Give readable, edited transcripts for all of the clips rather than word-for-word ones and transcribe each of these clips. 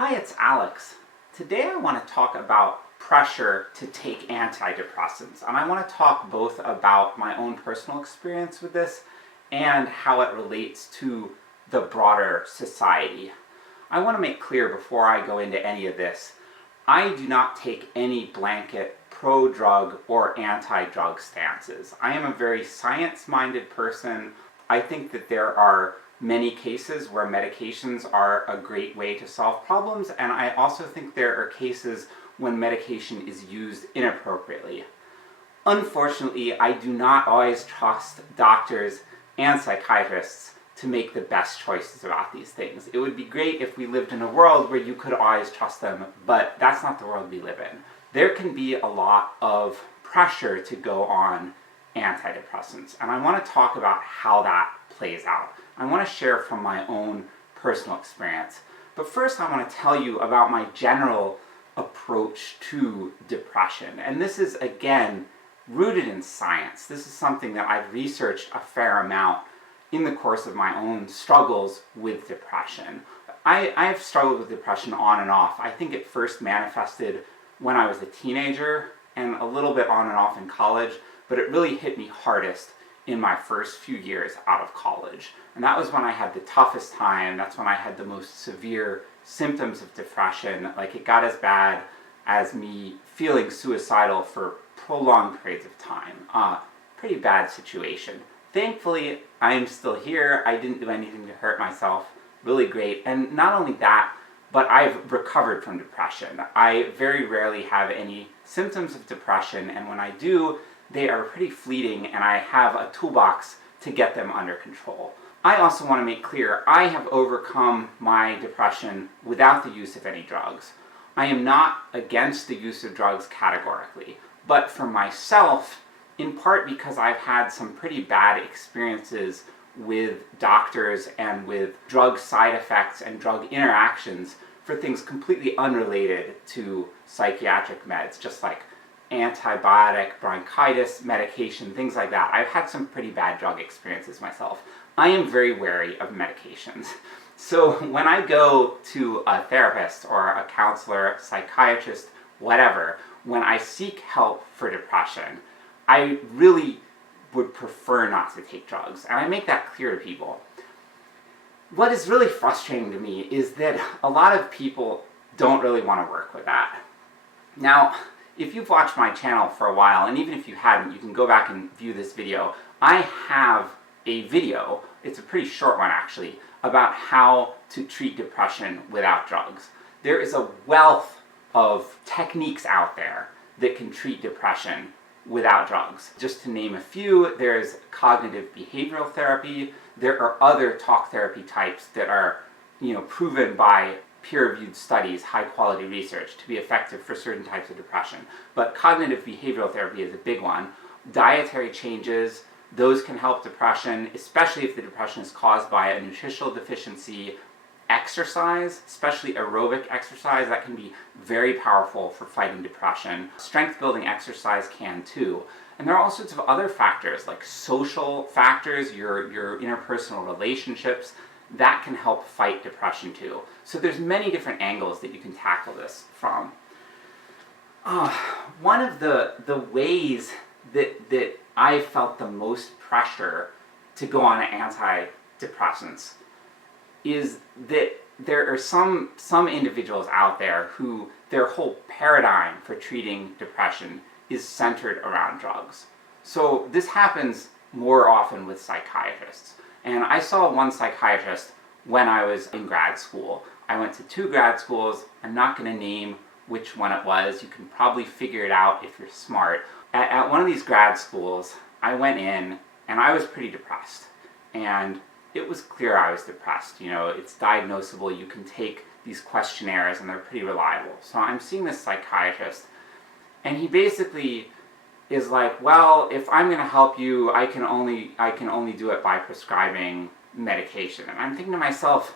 Hi, it's Alex. Today I want to talk about pressure to take antidepressants, and I want to talk both about my own personal experience with this and how it relates to the broader society. I want to make clear before I go into any of this, I do not take any blanket pro-drug or anti-drug stances. I am a very science-minded person. I think that there are many cases where medications are a great way to solve problems, and I also think there are cases when medication is used inappropriately. Unfortunately, I do not always trust doctors and psychiatrists to make the best choices about these things. It would be great if we lived in a world where you could always trust them, but that's not the world we live in. There can be a lot of pressure to go on antidepressants, and I want to talk about how that plays out. I want to share from my own personal experience. But first I want to tell you about my general approach to depression. And this is, again, rooted in science. This is something that I've researched a fair amount in the course of my own struggles with depression. I've struggled with depression on and off. I think it first manifested when I was a teenager and a little bit on and off in college, but it really hit me hardest in my first few years out of college. And that was when I had the toughest time. That's when I had the most severe symptoms of depression. Like, it got as bad as me feeling suicidal for prolonged periods of time. Pretty bad situation. Thankfully, I am still here. I didn't do anything to hurt myself. Really great. And not only that, but I've recovered from depression. I very rarely have any symptoms of depression, and when I do, they are pretty fleeting, and I have a toolbox to get them under control. I also want to make clear, I have overcome my depression without the use of any drugs. I am not against the use of drugs categorically, but for myself, in part because I've had some pretty bad experiences with doctors and with drug side effects and drug interactions for things completely unrelated to psychiatric meds, just like antibiotic, bronchitis, medication, things like that. I've had some pretty bad drug experiences myself. I am very wary of medications. So when I go to a therapist or a counselor, psychiatrist, whatever, when I seek help for depression, I really would prefer not to take drugs, and I make that clear to people. What is really frustrating to me is that a lot of people don't really want to work with that. Now, if you've watched my channel for a while, and even if you hadn't, you can go back and view this video. I have a video, it's a pretty short one actually, about how to treat depression without drugs. There is a wealth of techniques out there that can treat depression without drugs. Just to name a few, there's cognitive behavioral therapy. There are other talk therapy types that are, proven by peer-reviewed studies, high-quality research, to be effective for certain types of depression. But cognitive behavioral therapy is a big one. Dietary changes, those can help depression, especially if the depression is caused by a nutritional deficiency. Exercise, especially aerobic exercise, that can be very powerful for fighting depression. Strength-building exercise can too. And there are all sorts of other factors, like social factors, your interpersonal relationships, that can help fight depression too. So there's many different angles that you can tackle this from. One of the ways that I felt the most pressure to go on antidepressants is that there are some individuals out there who their whole paradigm for treating depression is centered around drugs. So this happens more often with psychiatrists. And I saw one psychiatrist when I was in grad school. I went to 2 grad schools. I'm not going to name which one it was. You can probably figure it out if you're smart. At one of these grad schools, I went in and I was pretty depressed. And it was clear I was depressed. It's diagnosable. You can take these questionnaires and they're pretty reliable. So I'm seeing this psychiatrist, and he basically is like, well, if I'm going to help you, I can only do it by prescribing medication. And I'm thinking to myself,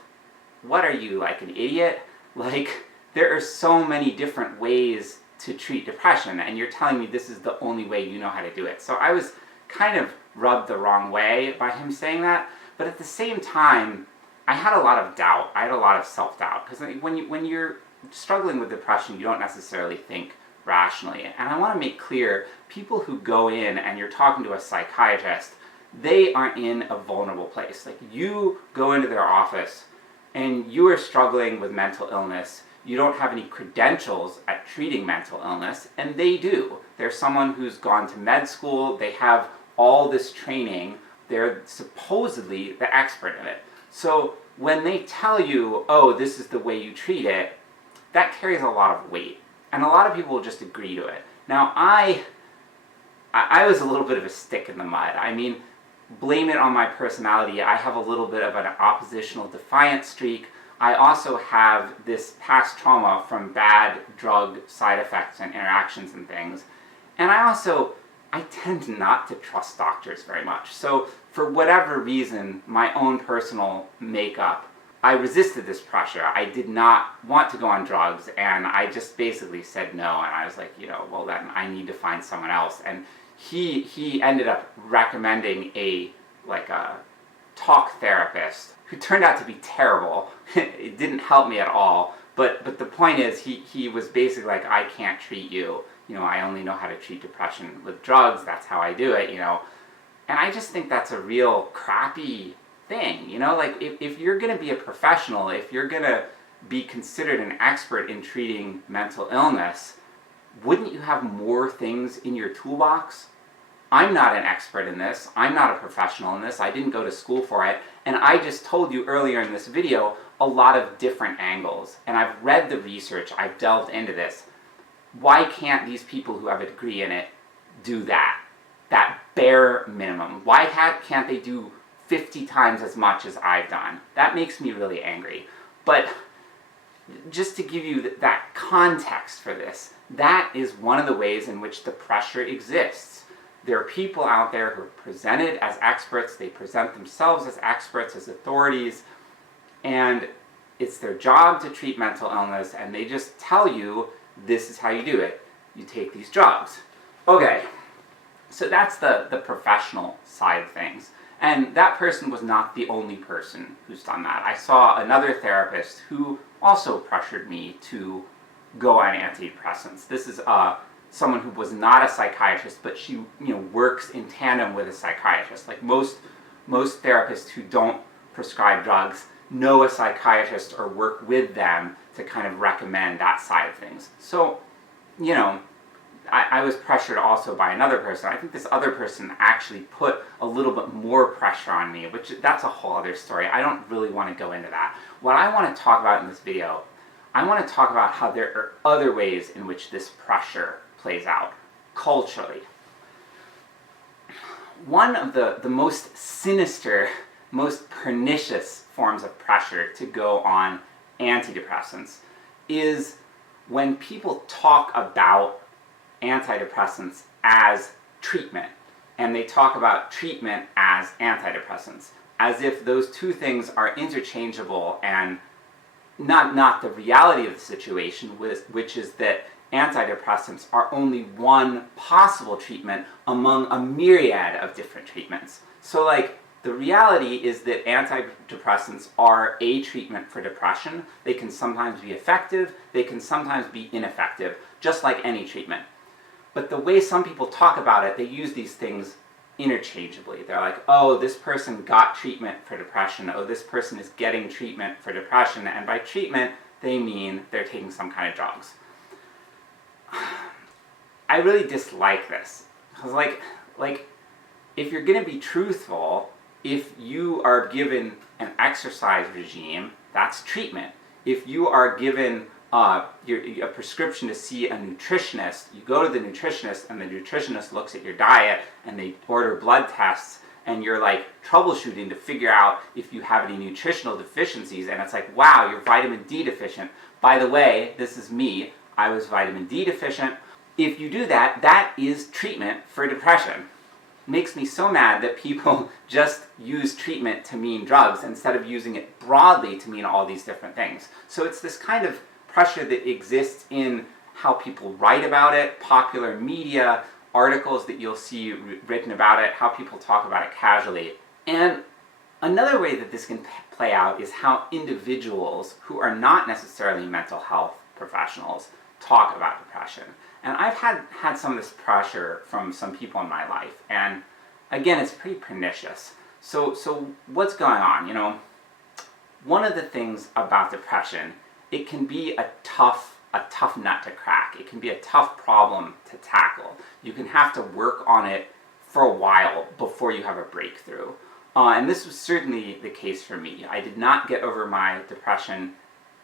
what are you, like an idiot? Like, there are so many different ways to treat depression, and you're telling me this is the only way you know how to do it. So I was kind of rubbed the wrong way by him saying that, but at the same time, I had a lot of doubt. I had a lot of self-doubt, because when you're struggling with depression, you don't necessarily think rationally. And I want to make clear, people who go in and you're talking to a psychiatrist, they are in a vulnerable place. Like, you go into their office and you are struggling with mental illness, you don't have any credentials at treating mental illness, and they do. They're someone who's gone to med school, they have all this training, they're supposedly the expert in it. So when they tell you, oh, this is the way you treat it, that carries a lot of weight. And a lot of people will just agree to it. Now, I was a little bit of a stick in the mud. I mean, blame it on my personality. I have a little bit of an oppositional defiant streak. I also have this past trauma from bad drug side effects and interactions and things. And I tend not to trust doctors very much. So for whatever reason, my own personal makeup, I resisted this pressure. I did not want to go on drugs, and I just basically said no, and I was like, well, then I need to find someone else. And he ended up recommending a talk therapist who turned out to be terrible. It didn't help me at all, but the point is, he was basically like, I can't treat you. I only know how to treat depression with drugs, that's how I do it, And I just think that's a real crappy thing, like, if you're gonna be a professional, if you're gonna be considered an expert in treating mental illness, wouldn't you have more things in your toolbox? I'm not an expert in this, I'm not a professional in this, I didn't go to school for it, and I just told you earlier in this video a lot of different angles, and I've read the research, I've delved into this. Why can't these people who have a degree in it do that bare minimum? Why can't they do 50 times as much as I've done? That makes me really angry. But just to give you that context for this, that is one of the ways in which the pressure exists. There are people out there who are presented as experts, they present themselves as experts, as authorities, and it's their job to treat mental illness, and they just tell you, this is how you do it. You take these drugs. Okay, so that's the professional side of things. And that person was not the only person who's done that. I saw another therapist who also pressured me to go on antidepressants. This is someone who was not a psychiatrist, but she works in tandem with a psychiatrist. Like most therapists who don't prescribe drugs know a psychiatrist or work with them to kind of recommend that side of things. So, I was pressured also by another person. I think this other person actually put a little bit more pressure on me, which that's a whole other story. I don't really want to go into that. What I want to talk about in this video, I want to talk about how there are other ways in which this pressure plays out culturally. One of the most sinister, most pernicious forms of pressure to go on antidepressants is when people talk about antidepressants as treatment, and they talk about treatment as antidepressants, as if those two things are interchangeable and not the reality of the situation, which is that antidepressants are only one possible treatment among a myriad of different treatments. So the reality is that antidepressants are a treatment for depression. They can sometimes be effective, they can sometimes be ineffective, just like any treatment. But the way some people talk about it, they use these things interchangeably. They're like, oh, this person got treatment for depression, oh, this person is getting treatment for depression, and by treatment, they mean they're taking some kind of drugs. I really dislike this. Because if you're going to be truthful, if you are given an exercise regime, that's treatment. If you are given a prescription to see a nutritionist, you go to the nutritionist and the nutritionist looks at your diet and they order blood tests and you're troubleshooting to figure out if you have any nutritional deficiencies, and it's like, wow, you're vitamin D deficient. By the way, this is me, I was vitamin D deficient. If you do that, that is treatment for depression. It makes me so mad that people just use treatment to mean drugs instead of using it broadly to mean all these different things. So it's this kind of pressure that exists in how people write about it, popular media, articles that you'll see written about it, how people talk about it casually. And another way that this can play out is how individuals who are not necessarily mental health professionals talk about depression. And I've had some of this pressure from some people in my life, and again, it's pretty pernicious. So what's going on? One of the things about depression, it can be a tough nut to crack. It can be a tough problem to tackle. You can have to work on it for a while before you have a breakthrough. And this was certainly the case for me. I did not get over my depression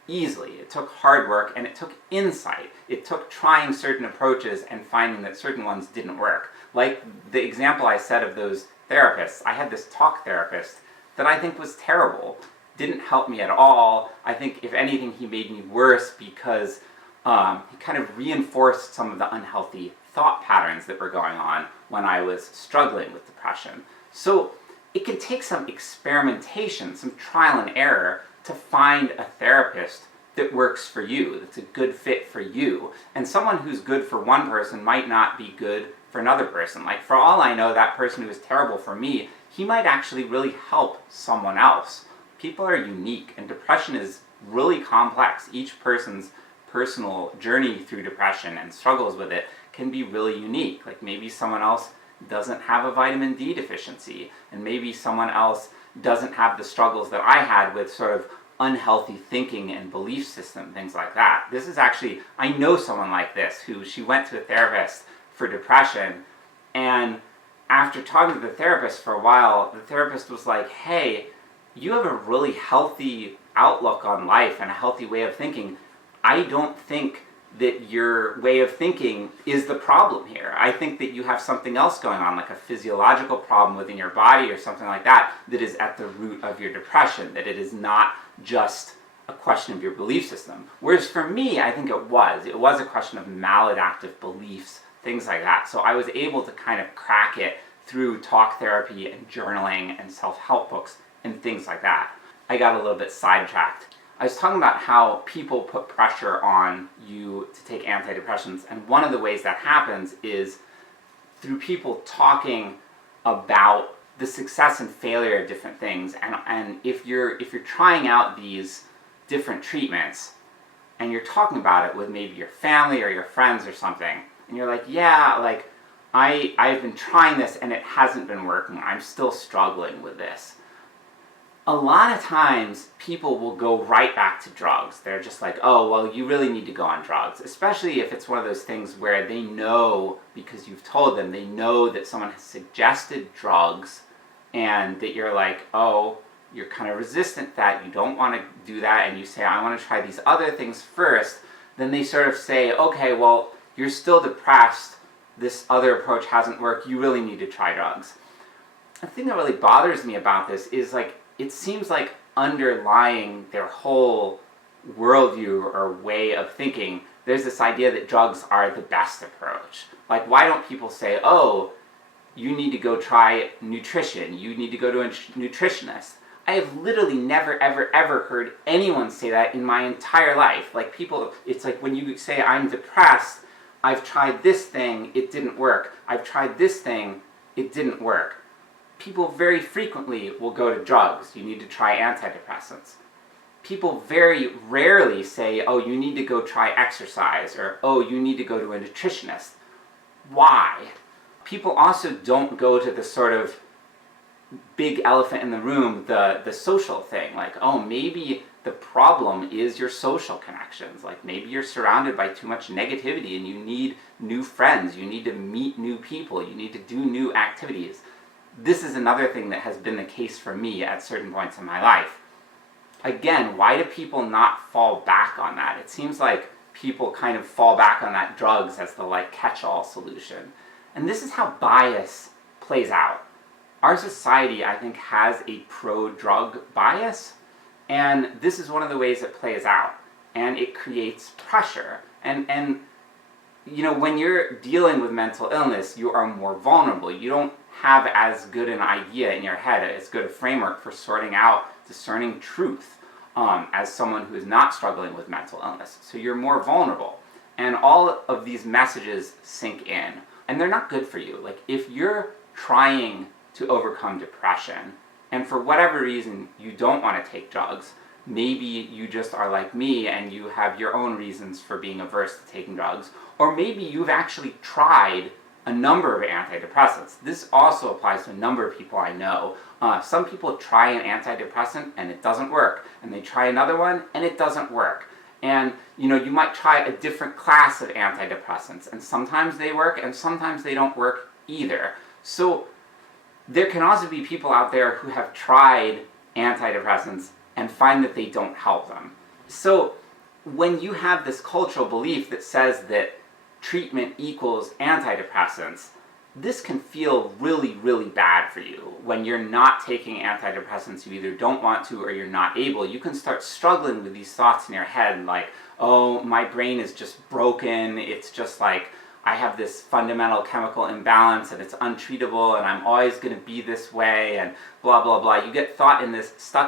easily. It took hard work, and it took insight. It took trying certain approaches and finding that certain ones didn't work. Like the example I said of those therapists. I had this talk therapist that I think was terrible. Didn't help me at all. I think, if anything, he made me worse because he kind of reinforced some of the unhealthy thought patterns that were going on when I was struggling with depression. So it can take some experimentation, some trial and error, to find a therapist that works for you, that's a good fit for you. And someone who's good for one person might not be good for another person. Like, for all I know, that person who was terrible for me, he might actually really help someone else. People are unique, and depression is really complex. Each person's personal journey through depression and struggles with it can be really unique. Like, maybe someone else doesn't have a vitamin D deficiency, and maybe someone else doesn't have the struggles that I had with sort of unhealthy thinking and belief system, things like that. This is actually, I know someone like this who, she went to a therapist for depression, and after talking to the therapist for a while, the therapist was like, hey, you have a really healthy outlook on life and a healthy way of thinking. I don't think that your way of thinking is the problem here. I think that you have something else going on, like a physiological problem within your body or something like that, that is at the root of your depression, that it is not just a question of your belief system. Whereas for me, I think it was a question of maladaptive beliefs, things like that. So I was able to kind of crack it through talk therapy and journaling and self-help books and things like that. I got a little bit sidetracked. I was talking about how people put pressure on you to take antidepressants, and one of the ways that happens is through people talking about the success and failure of different things. And if you're trying out these different treatments, and you're talking about it with maybe your family or your friends or something, and you're like, yeah, like, I've been trying this and it hasn't been working. I'm still struggling with this. A lot of times, people will go right back to drugs. They're just like, oh, well, you really need to go on drugs. Especially if it's one of those things where they know, because you've told them, they know that someone has suggested drugs, and that you're like, oh, you're kind of resistant to that, you don't want to do that, and you say, I want to try these other things first. Then they sort of say, okay, well, you're still depressed, this other approach hasn't worked, you really need to try drugs. The thing that really bothers me about this is, like, it seems like underlying their whole worldview or way of thinking, there's this idea that drugs are the best approach. Like, why don't people say, oh, you need to go try nutrition, you need to go to a nutritionist? I have literally never, ever, ever heard anyone say that in my entire life. Like, people, it's like when you say, I'm depressed, I've tried this thing, it didn't work. I've tried this thing, it didn't work. People very frequently will go to drugs. You need to try antidepressants. People very rarely say, oh, you need to go try exercise, or oh, you need to go to a nutritionist. Why? People also don't go to the sort of big elephant in the room, the social thing. Like, oh, maybe the problem is your social connections. Like, maybe you're surrounded by too much negativity and you need new friends, you need to meet new people, you need to do new activities. This is another thing that has been the case for me at certain points in my life. Again, why do people not fall back on that? It seems like people kind of fall back on that drugs as the, like, catch-all solution. And this is how bias plays out. Our society, I think, has a pro-drug bias, and this is one of the ways it plays out. And it creates pressure. And you know, when you're dealing with mental illness, you are more vulnerable. You don't have as good an idea in your head, as good a framework for sorting out, discerning truth as someone who is not struggling with mental illness. So you're more vulnerable. And all of these messages sink in. And they're not good for you. Like, if you're trying to overcome depression, and for whatever reason you don't want to take drugs, maybe you just are like me and you have your own reasons for being averse to taking drugs, or maybe you've actually tried a number of antidepressants. This also applies to a number of people I know. Some people try an antidepressant and it doesn't work, and they try another one and it doesn't work. And you might try a different class of antidepressants, and sometimes they work and sometimes they don't work either. So there can also be people out there who have tried antidepressants and find that they don't help them. So when you have this cultural belief that says that treatment equals antidepressants, this can feel really, really bad for you. When you're not taking antidepressants, you either don't want to or you're not able, you can start struggling with these thoughts in your head like, oh, my brain is just broken, it's just like I have this fundamental chemical imbalance and it's untreatable and I'm always going to be this way and blah, blah, blah. You get stuck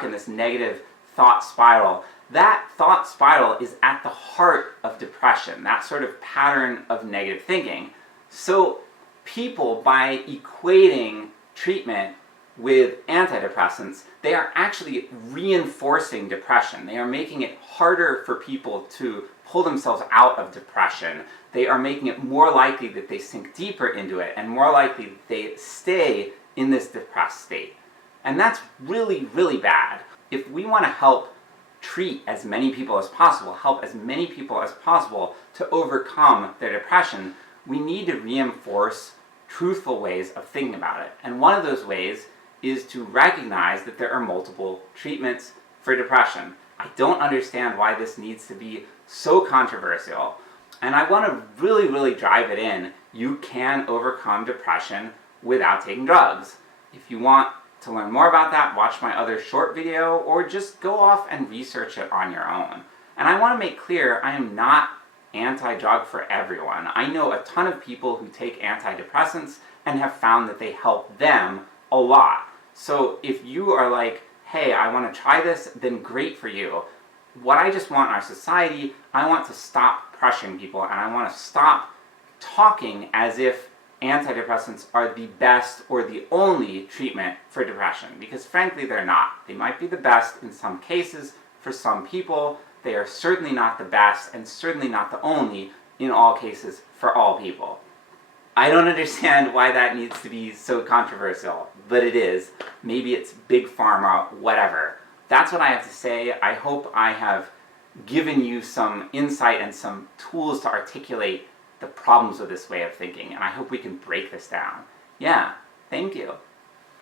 in this negative thought spiral. That thought spiral is at the heart of depression, that sort of pattern of negative thinking. So people, by equating treatment with antidepressants, they are actually reinforcing depression. They are making it harder for people to pull themselves out of depression. They are making it more likely that they sink deeper into it and more likely that they stay in this depressed state. And that's really, really bad. If we want to help treat as many people as possible, help as many people as possible to overcome their depression, we need to reinforce truthful ways of thinking about it. And one of those ways is to recognize that there are multiple treatments for depression. I don't understand why this needs to be so controversial. And I want to really, really drive it in. You can overcome depression without taking drugs. If you want to learn more about that, watch my other short video, or just go off and research it on your own. And I want to make clear, I am not anti-drug for everyone. I know a ton of people who take antidepressants and have found that they help them a lot. So if you are like, hey, I want to try this, then great for you. What I just want in our society, I want to stop pressuring people, and I want to stop talking as if antidepressants are the best or the only treatment for depression, because frankly they're not. They might be the best in some cases for some people. They are certainly not the best and certainly not the only in all cases for all people. I don't understand why that needs to be so controversial, but it is. Maybe it's big pharma, whatever. That's what I have to say. I hope I have given you some insight and some tools to articulate the problems with this way of thinking, and I hope we can break this down. Yeah, thank you.